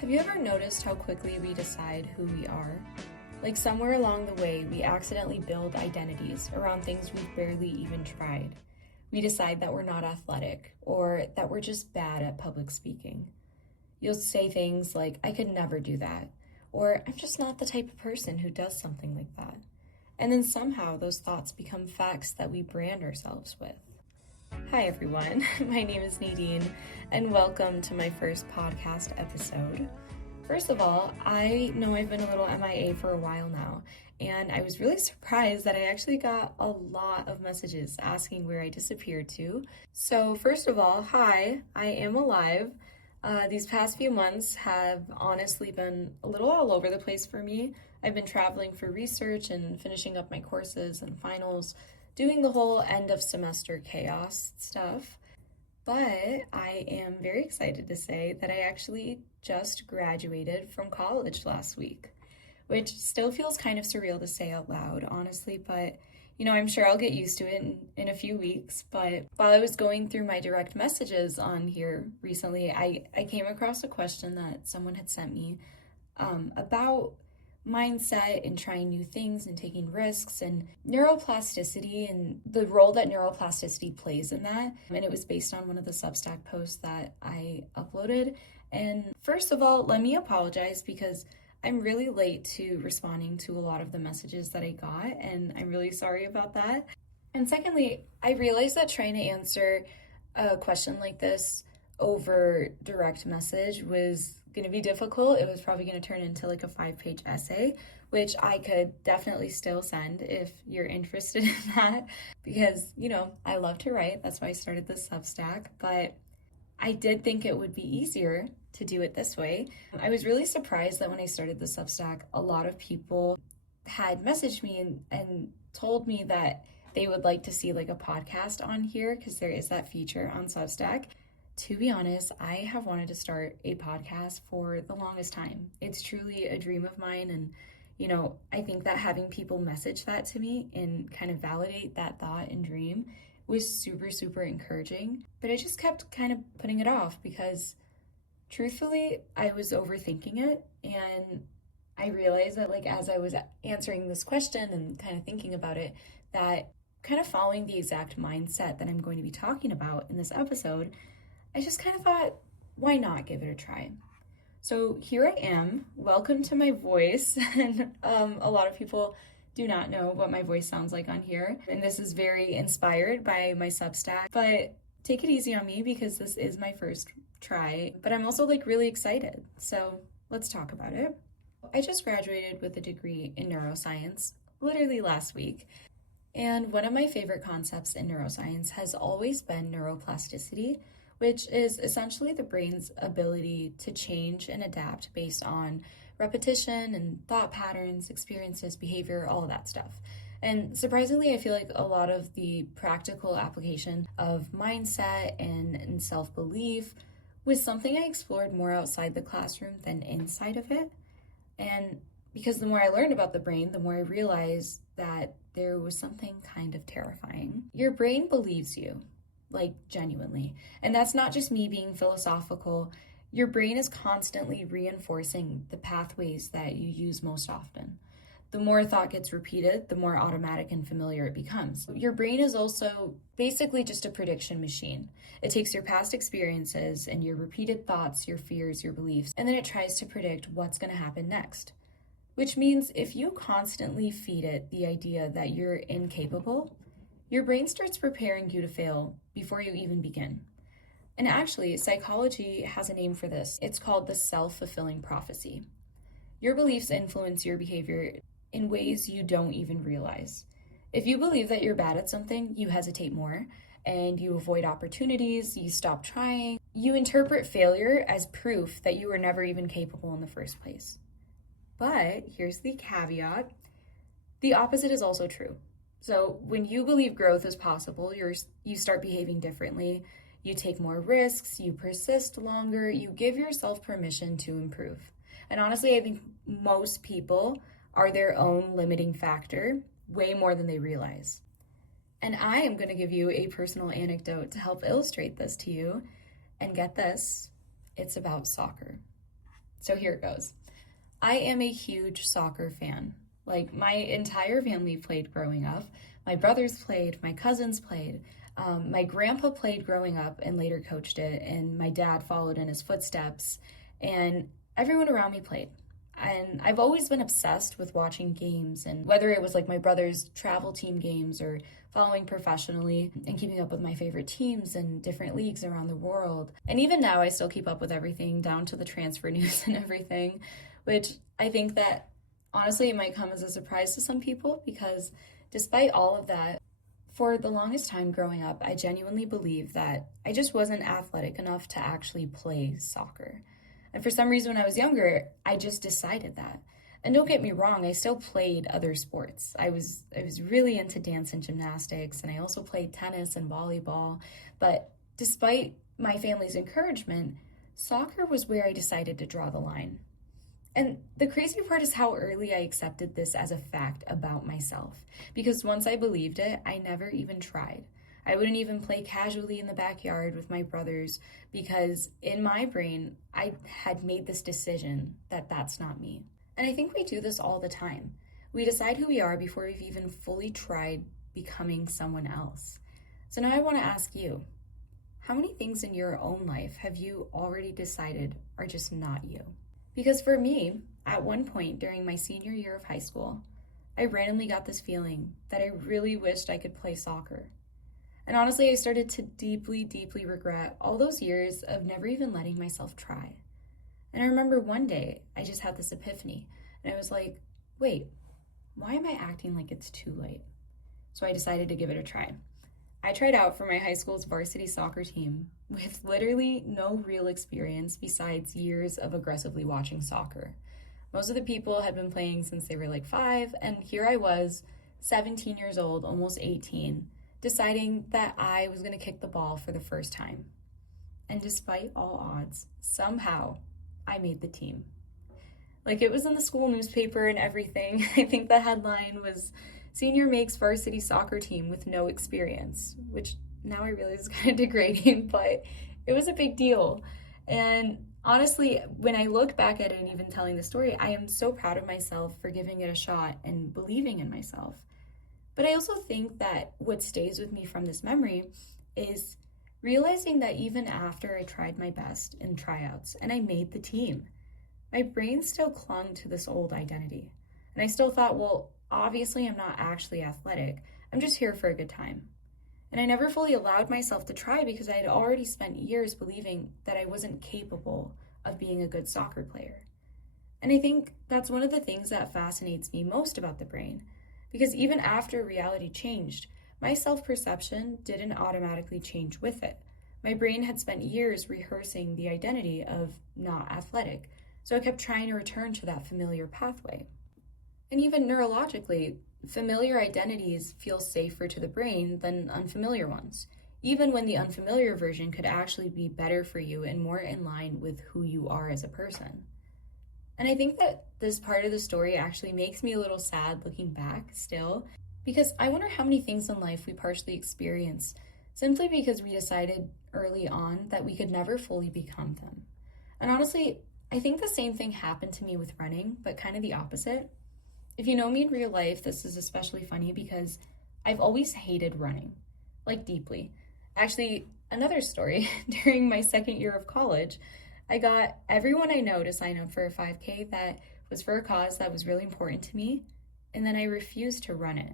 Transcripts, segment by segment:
Have you ever noticed how quickly we decide who we are? Like somewhere along the way, we accidentally build identities around things we've barely even tried. We decide that we're not athletic or that we're just bad at public speaking. You'll say things like, I could never do that, or I'm just not the type of person who does something like that. And then somehow those thoughts become facts that we brand ourselves with. Hi everyone, my name is Nadine, and welcome to my first podcast episode. First of all, I know I've been a little MIA for a while now, and I was really surprised that I actually got a lot of messages asking where I disappeared to. So first of all, hi, I am alive. These past few months have honestly been a little all over the place for me. I've been traveling for research and finishing up my courses and finals, doing the whole end of semester chaos stuff. But I am very excited to say that I actually just graduated from college last week, which still feels kind of surreal to say out loud, honestly, but I'm sure I'll get used to it in a few weeks. But while I was going through my direct messages on here recently, I came across a question that someone had sent me about mindset and trying new things and taking risks and neuroplasticity and the role that neuroplasticity plays in that. And it was based on one of the Substack posts that I uploaded. And first of all, let me apologize because I'm really late to responding to a lot of the messages that I got, and I'm really sorry about that. And secondly, I realized that trying to answer a question like this over direct message was going to be difficult. It was probably going to turn into like a 5-page essay, which I could definitely still send if you're interested in that, because, I love to write. That's why I started this Substack, but I did think it would be easier to do it this way. I was really surprised that when I started the Substack, a lot of people had messaged me and told me that they would like to see like a podcast on here because there is that feature on Substack. To be honest, I have wanted to start a podcast for the longest time. It's truly a dream of mine. And, I think that having people message that to me and kind of validate that thought and dream was super, super encouraging. But I just kept kind of putting it off because truthfully, I was overthinking it. And I realized that as I was answering this question and kind of thinking about it, that kind of following the exact mindset that I'm going to be talking about in this episode, I just kind of thought, why not give it a try? So here I am. Welcome to my voice. And a lot of people do not know what my voice sounds like on here. And this is very inspired by my Substack. But take it easy on me because this is my first try. But I'm also really excited. So let's talk about it. I just graduated with a degree in neuroscience literally last week. And one of my favorite concepts in neuroscience has always been neuroplasticity, which is essentially the brain's ability to change and adapt based on repetition and thought patterns, experiences, behavior, all of that stuff. And surprisingly, I feel like a lot of the practical application of mindset and self-belief was something I explored more outside the classroom than inside of it. And because the more I learned about the brain, the more I realized that there was something kind of terrifying. Your brain believes you. Genuinely. And that's not just me being philosophical. Your brain is constantly reinforcing the pathways that you use most often. The more a thought gets repeated, the more automatic and familiar it becomes. Your brain is also basically just a prediction machine. It takes your past experiences and your repeated thoughts, your fears, your beliefs, and then it tries to predict what's going to happen next. Which means if you constantly feed it the idea that you're incapable, your brain starts preparing you to fail before you even begin. And actually, psychology has a name for this. It's called the self-fulfilling prophecy. Your beliefs influence your behavior in ways you don't even realize. If you believe that you're bad at something, you hesitate more, and you avoid opportunities, you stop trying. You interpret failure as proof that you were never even capable in the first place. But here's the caveat. The opposite is also true. So when you believe growth is possible, you start behaving differently, you take more risks, you persist longer, you give yourself permission to improve. And honestly, I think most people are their own limiting factor way more than they realize. And I am going to give you a personal anecdote to help illustrate this to you. And get this, it's about soccer. So here it goes. I am a huge soccer fan. Like, my entire family played growing up. My brothers played, my cousins played. My grandpa played growing up and later coached it, and my dad followed in his footsteps, and everyone around me played. And I've always been obsessed with watching games, and whether it was like my brother's travel team games or following professionally and keeping up with my favorite teams and different leagues around the world. And even now, I still keep up with everything down to the transfer news and everything, which I think that honestly it might come as a surprise to some people because despite all of that, for the longest time growing up, I genuinely believed that I just wasn't athletic enough to actually play soccer. And for some reason, when I was younger, I just decided that. And don't get me wrong, I still played other sports. I was really into dance and gymnastics, and I also played tennis and volleyball. But despite my family's encouragement, soccer was where I decided to draw the line. And the crazy part is how early I accepted this as a fact about myself. Because once I believed it, I never even tried. I wouldn't even play casually in the backyard with my brothers because in my brain, I had made this decision that that's not me. And I think we do this all the time. We decide who we are before we've even fully tried becoming someone else. So now I want to ask you, how many things in your own life have you already decided are just not you? Because for me, at one point during my senior year of high school, I randomly got this feeling that I really wished I could play soccer. And honestly, I started to deeply, deeply regret all those years of never even letting myself try. And I remember one day, I just had this epiphany, and I was like, wait, why am I acting like it's too late? So I decided to give it a try. I tried out for my high school's varsity soccer team with literally no real experience besides years of aggressively watching soccer. Most of the people had been playing since they were like 5, and here I was, 17 years old, almost 18, deciding that I was going to kick the ball for the first time. And despite all odds, somehow I made the team. Like, it was in the school newspaper and everything. I think the headline was "Senior makes varsity soccer team with no experience," which now I realize is kind of degrading, but it was a big deal. And honestly, when I look back at it and even telling the story, I am so proud of myself for giving it a shot and believing in myself. But I also think that what stays with me from this memory is realizing that even after I tried my best in tryouts and I made the team, my brain still clung to this old identity. And I still thought, well, obviously I'm not actually athletic. I'm just here for a good time. And I never fully allowed myself to try because I had already spent years believing that I wasn't capable of being a good soccer player. And I think that's one of the things that fascinates me most about the brain, because even after reality changed, my self-perception didn't automatically change with it. My brain had spent years rehearsing the identity of not athletic, so I kept trying to return to that familiar pathway. And even neurologically, familiar identities feel safer to the brain than unfamiliar ones, even when the unfamiliar version could actually be better for you and more in line with who you are as a person. And I think that this part of the story actually makes me a little sad looking back still, because I wonder how many things in life we partially experience simply because we decided early on that we could never fully become them. And honestly, I think the same thing happened to me with running, but kind of the opposite. If you know me in real life, this is especially funny because I've always hated running, like deeply. Actually, another story, during my second year of college, I got everyone I know to sign up for a 5K that was for a cause that was really important to me, and then I refused to run it.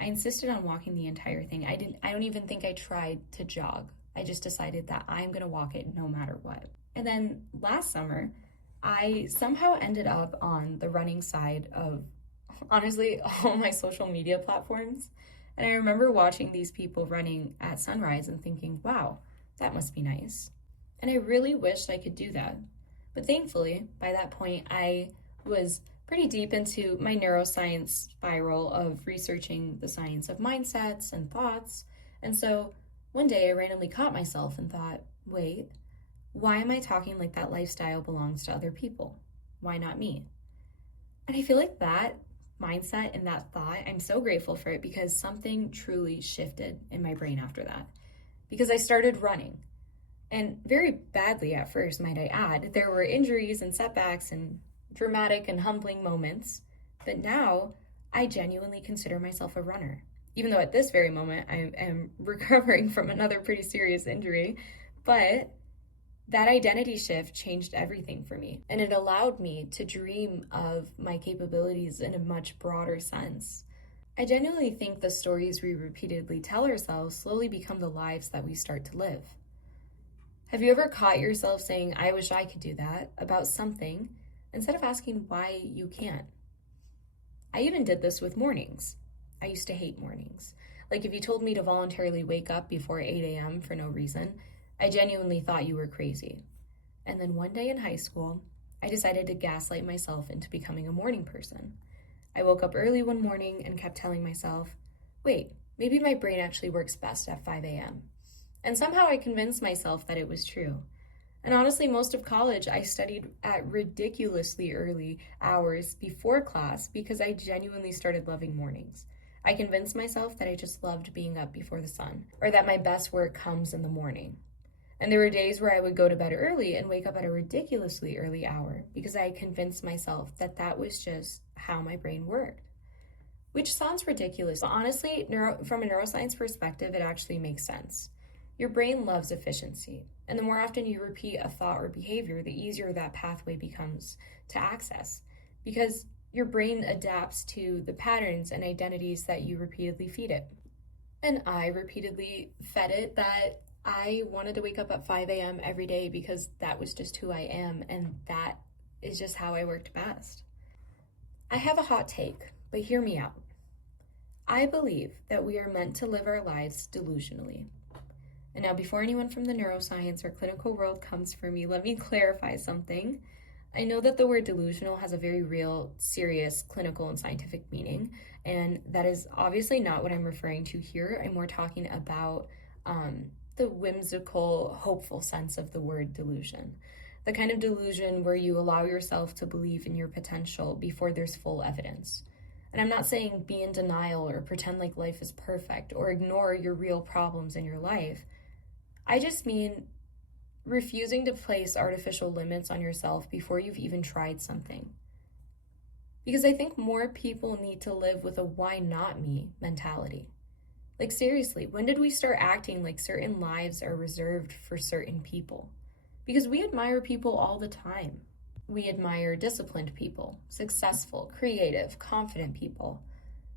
I insisted on walking the entire thing. I don't even think I tried to jog. I just decided that I'm gonna walk it no matter what. And then last summer, I somehow ended up on the running side of, honestly, all my social media platforms. And I remember watching these people running at sunrise and thinking, wow, that must be nice. And I really wished I could do that. But thankfully, by that point, I was pretty deep into my neuroscience spiral of researching the science of mindsets and thoughts. And so one day I randomly caught myself and thought, wait, why am I talking like that lifestyle belongs to other people? Why not me? And I feel like that mindset and that thought, I'm so grateful for it because something truly shifted in my brain after that. Because I started running. And very badly at first, might I add. There were injuries and setbacks and dramatic and humbling moments. But now, I genuinely consider myself a runner. Even though at this very moment, I am recovering from another pretty serious injury. But that identity shift changed everything for me. And it allowed me to dream of my capabilities in a much broader sense. I genuinely think the stories we repeatedly tell ourselves slowly become the lives that we start to live. Have you ever caught yourself saying, I wish I could do that, about something, instead of asking why you can't? I even did this with mornings. I used to hate mornings. Like if you told me to voluntarily wake up before 8 a.m. for no reason, I genuinely thought you were crazy. And then one day in high school, I decided to gaslight myself into becoming a morning person. I woke up early one morning and kept telling myself, wait, maybe my brain actually works best at 5 a.m. And somehow I convinced myself that it was true. And honestly, most of college, I studied at ridiculously early hours before class because I genuinely started loving mornings. I convinced myself that I just loved being up before the sun, or that my best work comes in the morning. And there were days where I would go to bed early and wake up at a ridiculously early hour because I convinced myself that that was just how my brain worked. Which sounds ridiculous, but honestly, from a neuroscience perspective, it actually makes sense. Your brain loves efficiency, and the more often you repeat a thought or behavior, the easier that pathway becomes to access, because your brain adapts to the patterns and identities that you repeatedly feed it. And I repeatedly fed it that I wanted to wake up at 5 a.m. every day because that was just who I am, and that is just how I worked best. I have a hot take, but hear me out. I believe that we are meant to live our lives delusionally. And now, before anyone from the neuroscience or clinical world comes for me, let me clarify something. I know that the word delusional has a very real, serious clinical and scientific meaning, and that is obviously not what I'm referring to here. I'm more talking about the whimsical, hopeful sense of the word delusion. The kind of delusion where you allow yourself to believe in your potential before there's full evidence. And I'm not saying be in denial or pretend like life is perfect or ignore your real problems in your life. I just mean refusing to place artificial limits on yourself before you've even tried something. Because I think more people need to live with a why not me mentality. Like seriously, when did we start acting like certain lives are reserved for certain people? Because we admire people all the time. We admire disciplined people, successful, creative, confident people.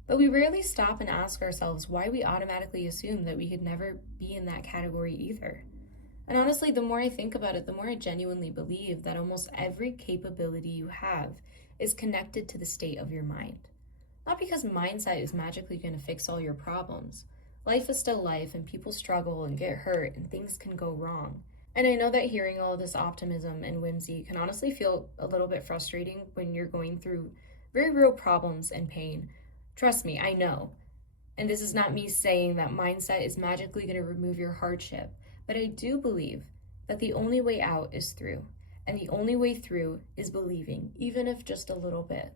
But we rarely stop and ask ourselves why we automatically assume that we could never be in that category either. And honestly, the more I think about it, the more I genuinely believe that almost every capability you have is connected to the state of your mind. Not because mindset is magically going to fix all your problems. Life is still life, and people struggle and get hurt, and things can go wrong. And I know that hearing all this optimism and whimsy can honestly feel a little bit frustrating when you're going through very real problems and pain. Trust me, I know. And this is not me saying that mindset is magically going to remove your hardship, but I do believe that the only way out is through. And the only way through is believing, even if just a little bit,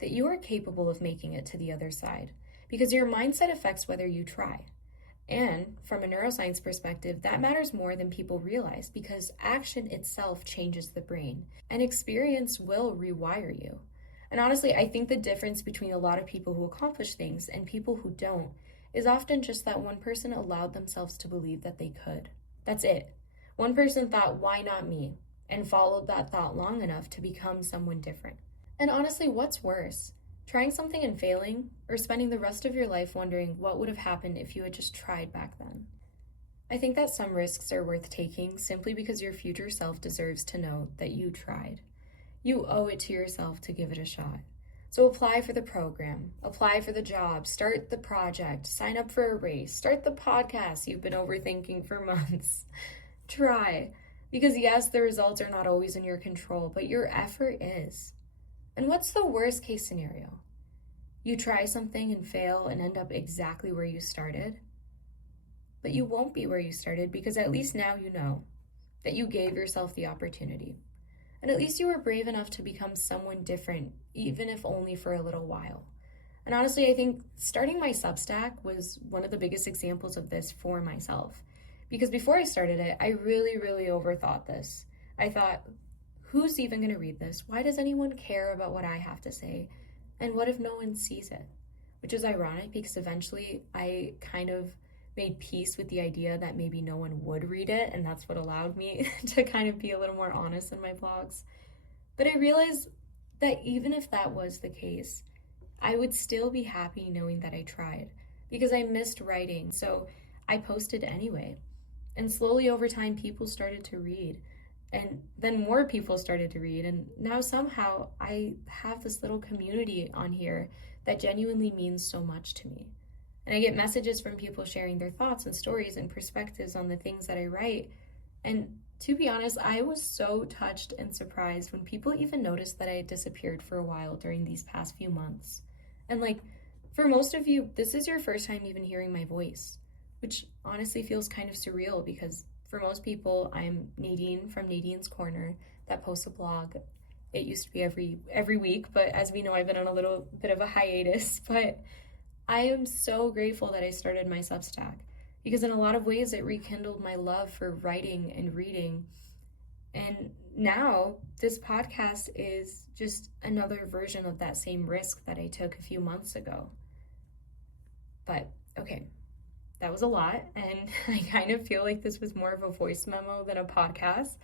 that you are capable of making it to the other side, because your mindset affects whether you try. And from a neuroscience perspective, that matters more than people realize, because action itself changes the brain, and experience will rewire you. And honestly, I think the difference between a lot of people who accomplish things and people who don't is often just that one person allowed themselves to believe that they could. That's it. One person thought, why not me? And followed that thought long enough to become someone different. And honestly, what's worse? Trying something and failing, or spending the rest of your life wondering what would have happened if you had just tried back then? I think that some risks are worth taking simply because your future self deserves to know that you tried. You owe it to yourself to give it a shot. So apply for the program, apply for the job, start the project, sign up for a race, start the podcast you've been overthinking for months. Try. Because yes, the results are not always in your control, but your effort is. And what's the worst case scenario? You try something and fail and end up exactly where you started. But you won't be where you started, because at least now you know that you gave yourself the opportunity. And at least you were brave enough to become someone different, even if only for a little while. And honestly, I think starting my Substack was one of the biggest examples of this for myself. Because before I started it, I really overthought this. I thought, who's even going to read this? Why does anyone care about what I have to say? And what if no one sees it? Which is ironic because eventually I kind of made peace with the idea that maybe no one would read it, and that's what allowed me to kind of be a little more honest in my vlogs. But I realized that even if that was the case, I would still be happy knowing that I tried because I missed writing, so I posted anyway. And slowly over time, people started to read, and then more people started to read, and now somehow I have this little community on here that genuinely means so much to me. And I get messages from people sharing their thoughts and stories and perspectives on the things that I write. And to be honest, I was so touched and surprised when people even noticed that I had disappeared for a while during these past few months. And for most of you, this is your first time even hearing my voice, which honestly feels kind of surreal because for most people, I'm Nadine from Nadine's Corner that posts a blog. It used to be every week, but as we know, I've been on a little bit of a hiatus, but I am so grateful that I started my Substack because in a lot of ways it rekindled my love for writing and reading. And now this podcast is just another version of that same risk that I took a few months ago. But okay, that was a lot, and I kind of feel like this was more of a voice memo than a podcast.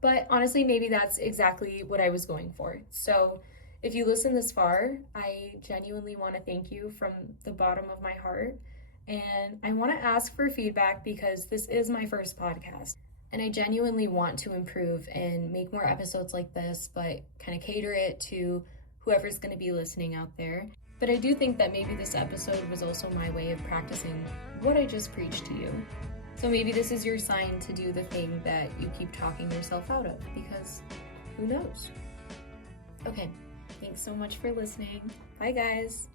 But honestly, maybe that's exactly what I was going for. So if you listen this far, I genuinely want to thank you from the bottom of my heart. And I want to ask for feedback because this is my first podcast. And I genuinely want to improve and make more episodes like this, but kind of cater it to whoever's going to be listening out there. But I do think that maybe this episode was also my way of practicing what I just preached to you. So maybe this is your sign to do the thing that you keep talking yourself out of, because who knows? Okay, thanks so much for listening. Bye, guys.